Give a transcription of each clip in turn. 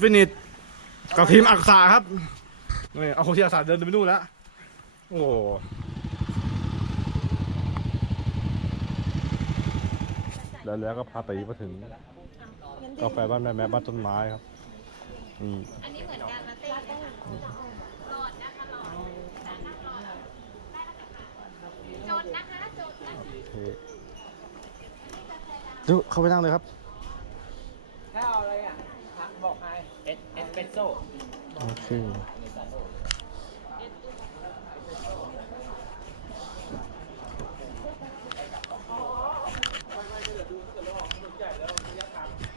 ฟินิชกับทีมอักษาครับนี่เอาทีมอักษาเดินไปนู่นแล้ว โอ้แล้วแล้วก็พาตีมาถึงกาแฟบ้านแม่แม่บ้านต้นไม้ครับนี่อันนี้เหมือนกันนะเต้ต้อดนะคะหลอนั่งรอจดนะคะจดนะคะโอเคเดี๋ยวเข้าไปนั่งเลยครับ ถ้าเอาอะไรอะทักบอกไอเอสเอสเปรส โอเค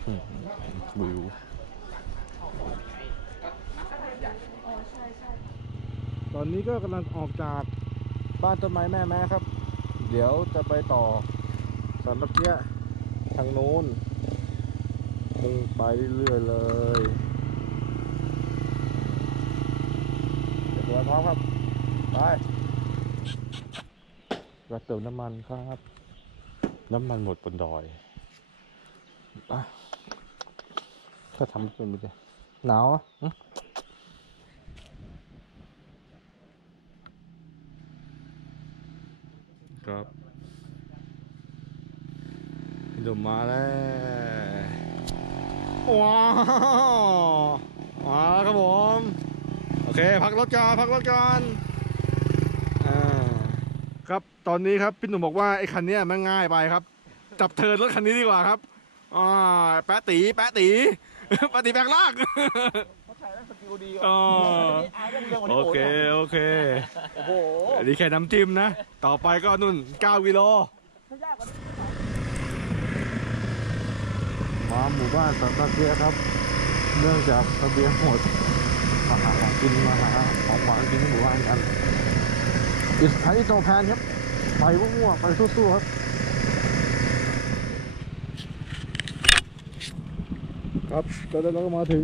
อืมวิวตอนนี้ก็กำลังออกจากบ้านต้นไม้แม่แม่ครับ เดี๋ยวจะไปต่อสันตะเกียทางโน้นมุ่งไปเรื่อยๆเลย ร้อมครับ ไปเราเติมน้ำมันครับ น้ำมันหมดบนดอยอะถ้าทำเป็นไปได้หนาวอะครับเดี๋ยวมาแล้วว้าวมาแล้วครับผม เค พักรถก่อน พักรถก่อนอ่าครับตอนนี้ครับพี่หนุ่มบอกว่าไอ้คันเนี้ยมันง่ายไปครับ จับเทิร์นรถคันนี้ดีกว่าครับอ่าแปะตีแปะตีแปะตีแบกลากเขาถ่ายแล้วสกิลดีอ๋อไอ้เรื่องเรื่องวันโอนี้เคโอเคโอ้โหอันนี้แค่น้ำจิ้มนะ ต่อไปก็นุ่น9กิโลถ้ายากกว่านี้มาหมู่บ้านสันตะเกียครับ เนื่องจากทะเบียนหมด มาหาของกินมาหาของหวานกินที่หมู่บ้านกันอิสไทยโตแพนครับ ไปมั่วๆไปสู้ๆครับ ครับตอนนี้เราก็มาถึง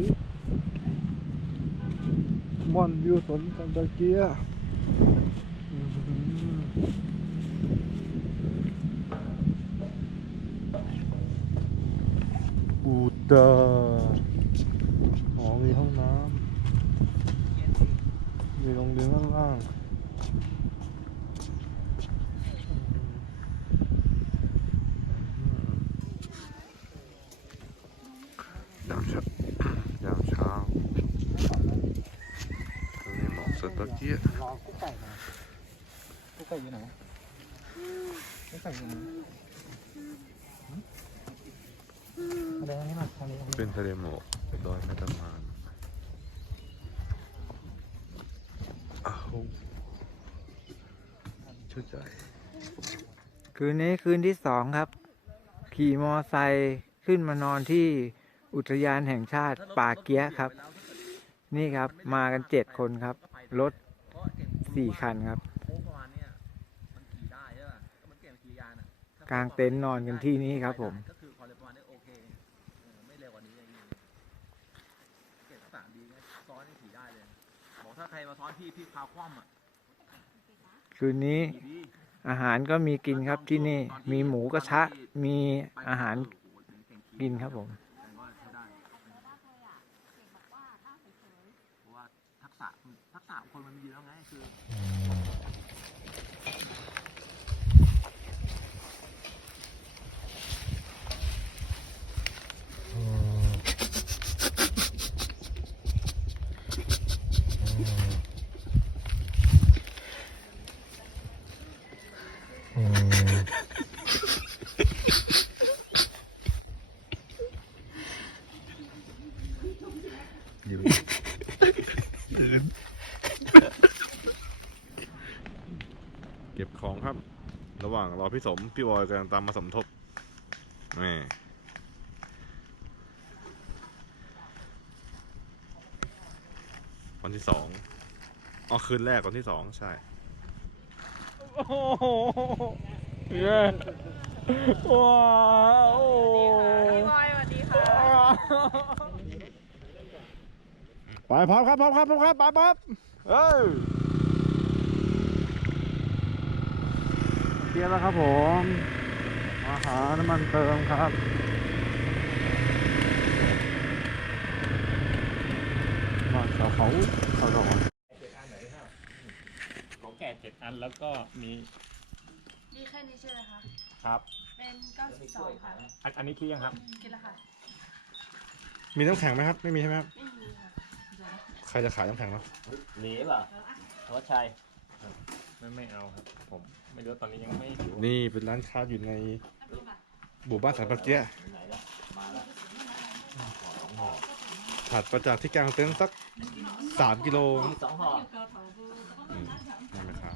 มอนวิวสนสันตะเกียอื้อหืออูดาอ๋อมีห้องน้ำ มีโรงเรียนข้างล่างยามเช้ายามเช้าตรงนี้หมอกสตะเกียรอกุ๊กไก่มากุ๊กไก่อยู่ไหนกุ๊กไก่อยู่ไหนแสดงให้หน่อยทางนี้เป็นทะเลหมอกดอยแม่ตะมาน อ้าวชื่อใจคืนนี้คืนที่สองครับ ขี่มอไซค์ขึ้นมานอนที่อุทยานแห่งชาติป่าเกี้ยครับ นี่ครับมากันเจ็ดคนครับ รถสี่คันครับโค้งประมาณเนี้ยมันขี่ได้ใช่ป่ะก็มันเก่งขี่ยานอะกลางเต็นท์นอนกันที่นี่ครับผม ถ้าใครมาซ้อนพี่พี่พาคว่ำอะคืนนี้ขี่ดีอาหารก็มีกินครับที่นี่มีหมูกระทะมีอาหารกินครับผมแต่ว่าใช้ได้เพราะว่าทักษะทักษะคนมันมีอยู่แล้วไงคือ อยู่เก็บของครับ ระหว่างรอพี่สม พี่บอยกำลังตามมาสมทบแม่วันที่สองอ๋อคืนแรกวันที่สองใช่ โอ้โหเย้ว้าวพี่บอยสวัสดีค่ะไปพร้อมครับพร้อมครับพร้อมครับไปปั๊บเอ้ยเกี ยร์แล้วครับผมมาหาน้ำมันเติมครับเขาเขาดอกของแก่เจ็ดอันแล้วก็มีนี่แค่นี้ใช่ไหมคะ ครับ เป็น92ค่ะ อันอันนี้คิดยังครับ กินแล้วค่ะ มีน้ำแข็งไหมครับ ไม่มีใช่ไหมครับ ไม่มีค่ะเดี๋ยวนะใครจะขายน้ำแข็งเนาะหนีเปล่ะธวัชชัย ไม่ไม่เอาครับ ผมไม่รู้ตอนนี้ยังไม่หิวนี่เป็นร้านค้าอยู่ในแป๊บนึงค่ะหมู่บ้านสันปะเกียะไหนละมาละถัดมาจากที่กลางเต็นท์สักสามกิโลสองห่อนั่นนะครับ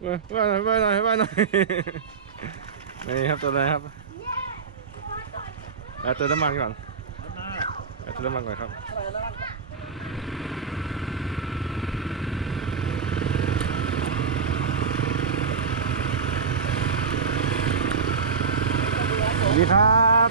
เว้ยว่าหน่อยว่าหน่อยว่าหน่อยนี่ครับตัวอะไรครับเอาเติมน้ำมันก่อนเอาเติมน้ำมันก่อนครับ สวัสดีครับ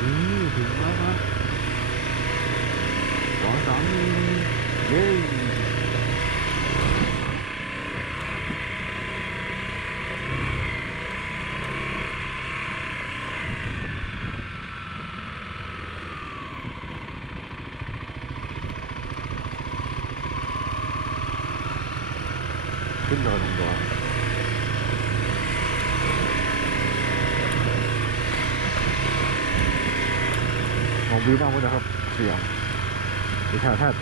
อืมถึงแล้วครับสองสามหนึ่งเย้ ขึ้นนอยลงดอยมองวิวมากเลยนะครับ เสียงดีค่ะท่าน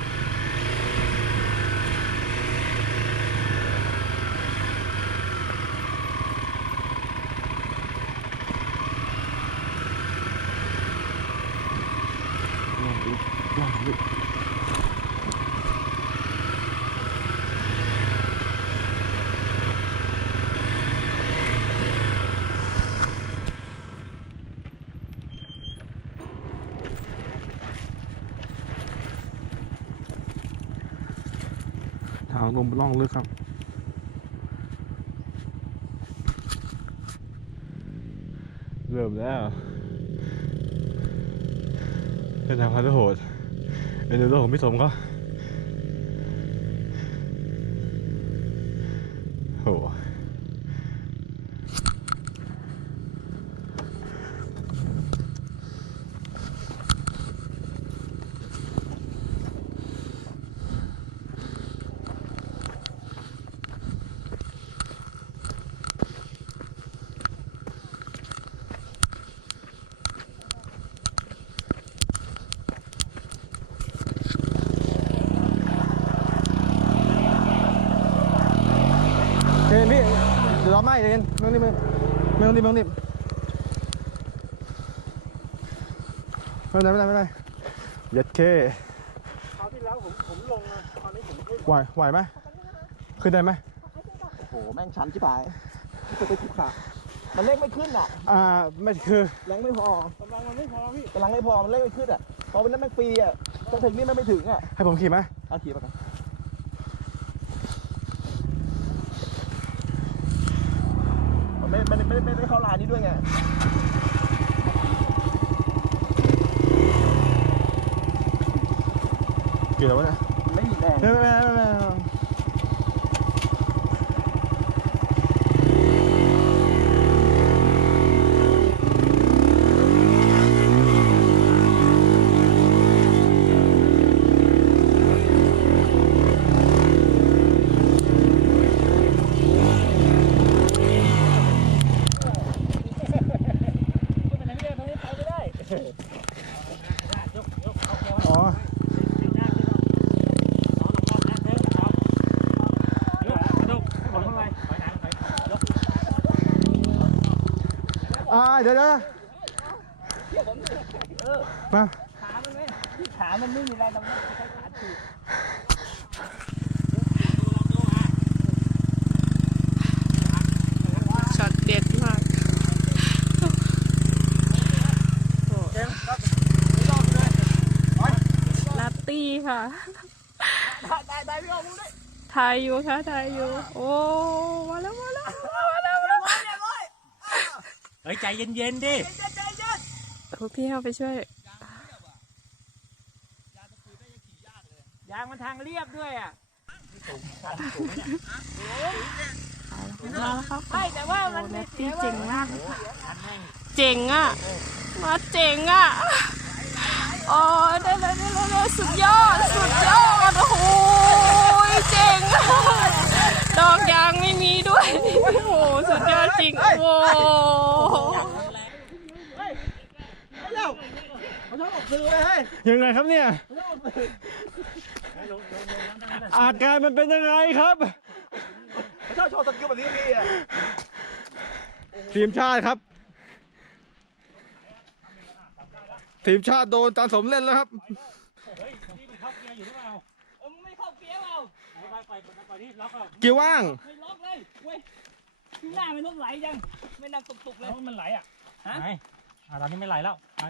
ลองดูลองดูทางลงล่องลึกครับ เริ่มแล้วเป็นทางพันธุ์โหดเอ็นดูโรของพี่สมก็โห เฮ้ยพี่เดี๋ยวเราไม่เดี๋ยวไม่ต้องรีบไม่ต้องรีบไม่ต้องรีบไม่เป็นไรไม่เป็นไรไม่เป็นไรยัดเคคราวที่แล้วผมผมลงนะคราวนี้ผมขึ้นไหวไหวไหมขึ้นได้ไหมโอ้โหแม่งชันชิบหายจะไปขุกขามันเร่งไม่ขึ้นอะอ่าไม่คือแรงไม่พอกำลังมันไม่พอพี่กำลังไม่พอมันเร่งไม่ขึ้นอะพอมันนั่นแม่งฟรีอะถ้าถึงนี่มันไม่ถึงอะให้ผมขี่ไหมเอาขี่มากันมัน ไม่ไม่ไม่ไม่ไม่เข้าลายนี้ด้วยไงกี่แล้ววะเนี่ยไม่มีแรงไม่ไม่ไม่ เดี๋ยวเดี๋ยวมาขา มันไม่มีแรงทำให้ใช้ขาถีบช็อตเด็ดมากลาตี้ค่ะถ่ายอยู่ค่ะถ่ายอยู่ โอ้ มาแล้ว มาแล้วมาแล้วมาแล้ว เฮ้ยใจเย็นๆดิโอ้พี่เข้าไปช่วยางมันทางเรียบด้วยอะใช่แต่ว่ามันไม่เสียว่าเจ๋งอะมาเจ๋งอะโอ้ยได้เลยได้เลยได้เลยสุดยอด สุดยอด โอ้โหเจ๋งอะ ดอกยางไม่มีด้วย โอ้โห สุดยอดจริง โอ้โหยังไงครับเนี่ย อาการมันเป็นยังไงครับเขาชอบโชว์สกิลแบบนี้พี่อะทีมชาติครับ ทีมชาติโดนจานสมเล่นแล้วครับเกียร์ กี่ว่าง ไม่ล็อกเลยเว้ยข้างหน้ามันรถไหลยังไม่นั่งตุกๆเลยมันไหลอะไหนอ่าตอนนี้ไม่ไหลแล้วอะ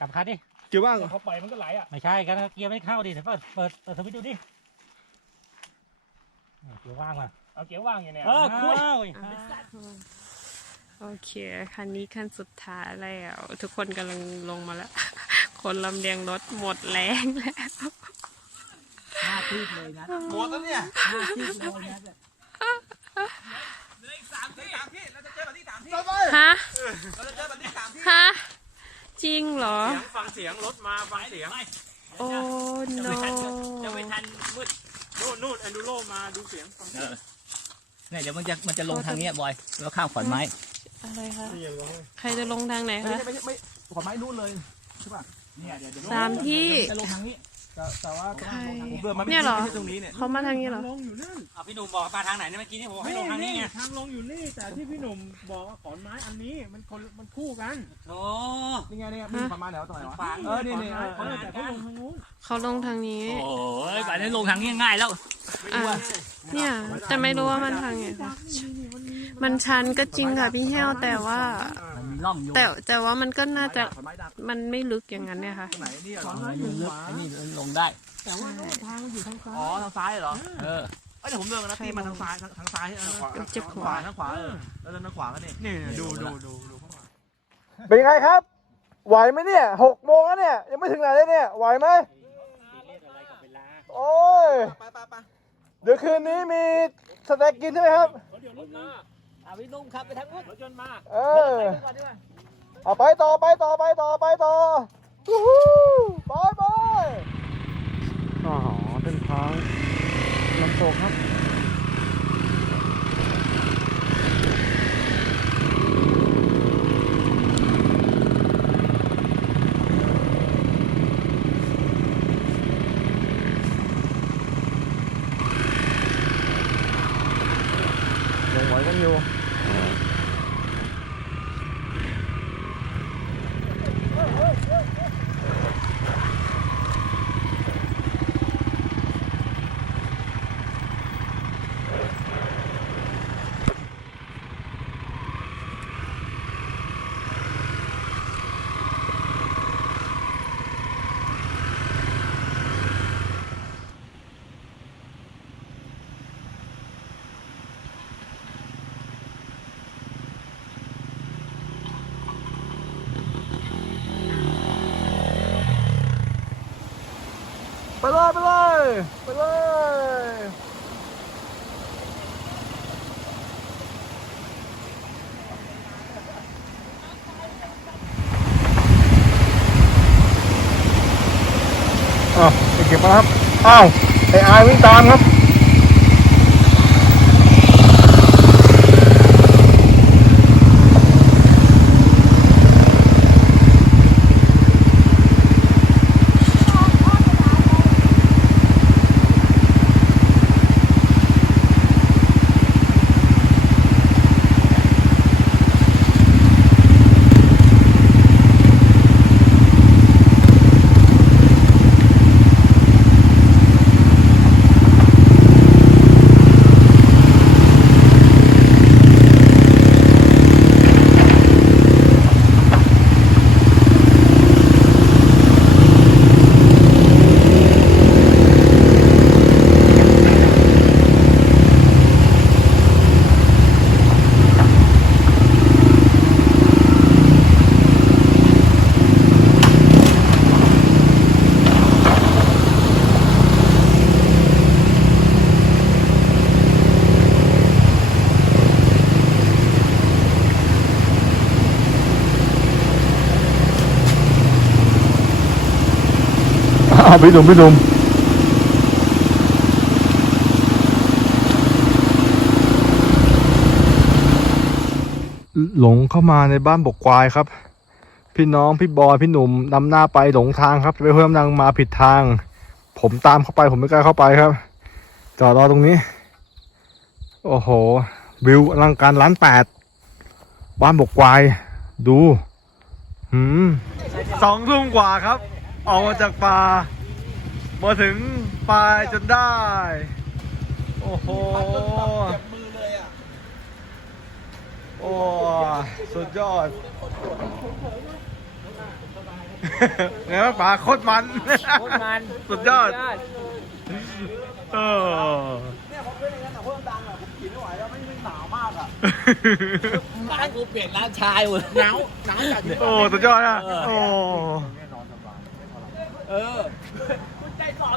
กลับคันดิเกียร์ว่างเขาปล่อยมันก็ไหลอะไม่ใช่กันเกียร์ไม่เข้าดิเดี๋ยวเปิดเปิดเปิดสวิตช์ดูดิอะเกียร์ว่างมาเอาเกียร์ว่างอยู่เนี่ยเออคุยโอเค คันนี้คันสุดท้ายแล้ว ทุกคนกำลังลงมาแล้ว คนลำเลียงรถหมดแรงแล้ว ที่เลยนะหมดแล้วเนี่ยหน้าที่เลยนะเหลืออีกสามที่สามที่เราจะเจอแบบนี้สามที่ฮะเราจะเจอแบบนี้สามที่ฮะจริงเหรอ ฟังเสียงรถมาฟังเสียง โอ้โนจะไม่ทันมืดนู่นนู่นแอนดูโรมาดูเสียงฟังเสียงเนี่ยเดี๋ยวมันจะมันจะลงทางเนี้ยบอยแล้วข้ามขอนไม้ อะไรคะ ใครจะลงทางไหนไม่คะใช่ไม่ใช่ไม่ขอไม้นู่นเลยใช่ป่ะเนี่ยเดี๋ยวเดี๋ยวสามที่จะลงทางนี้ แต่แต่ว่าใครผมเดินมาไม่เนี่ยเหรอ ไม่ใช่ตรงนี้เนี่ยเขามาทางนี้เหรอเอาพี่หนุ่มบอกมาทางไหนเนี่ยเมื่อกี้นี่ผมให้ลงทางนี้ไงทางลงอยู่นี่ แต่ที่พี่หนุ่มบอกว่าขอนไม้อันนี้มันคนมันคู่กันโอ้ นี่ไงนี่ไงมีประมาณไหนวะตรงไหนวะขวาง เออนี่นี่เออแต่เขาลงทางนู้นเขาลงทางนี้โหแบบนี้ลงทางนี้ง่ายแล้ว อะเนี่ย แต่ไม่รู้ว่ามันทางไหนคะมันชันก็จริงค่ะพี่แห้วแต่ว่ามันมี ร่องอยู่แต่แต่ว่ามันก็น่าจะขอนไม้ดักมันไม่ลึกอย่างนั้นเนี่ยค่ะตรงไหนนี่เหรอมันมีลึกอันนี้ลงได้อ๋อทางซ้ายเหรอเออเอ้ยเดี๋ยวผมเดินกันนะตีมาทางซ้ายทางทางซ้ายเออเจ็บขขวาวาทางขวาเออแล้วเดินทางขวากันนี่นี่ดูดูดูดูเป็นยังไงครับไหวไหมเนี่ยหกโมงแล้วเนี่ย ยังไม่ถึงไหนเลยเนี่ย ไหวไหมโอ้ยไปไปไปเดี๋ยวคืนนี้มีสเต็กกินใช่ไหมครับอาวินุ่ มขับไปทางนู้นเออไปก่อนดีกว่าเอาไปต่อไปต่อไปต่อไปต่อวู้ฮู้ไปไปอ๋อเส้นทางลำตกครับ ยังไหวกันอยู่ ไป เลยไปเลยไปเลยอ้าวไปเก็บมาครับ อ้าวไอ้อายวิ่งตามครับาวพี่หนุ่มพี่หนุ่มหลงเข้ามาในบ้านบกควายครับ พี่น้องพี่บอยพี่หนุ่มนำหน้าไปหลงทางครับไปเพิ่มนางมาผิดทาง ผมตามเข้าไปผมไม่กล้าเข้าไปครับ จอดรอตรงนี้ โอ้โห วิวอลังการล้านแปดบ้านบกควาย ดูหืมสองทุ่มกว่าครับ ออกมาจากป่า มาถึงปลายจนได้ โอ้โหโอ้สุดยอด ไงวะป่าโคตรมัน โคตรมันสุดยอด เออร้านกูเปลี่ยนร้านชายเว้ยหนาวหนาวจัดโอ้สุดยอดอะโอ้เออคุณใจสองอย่าง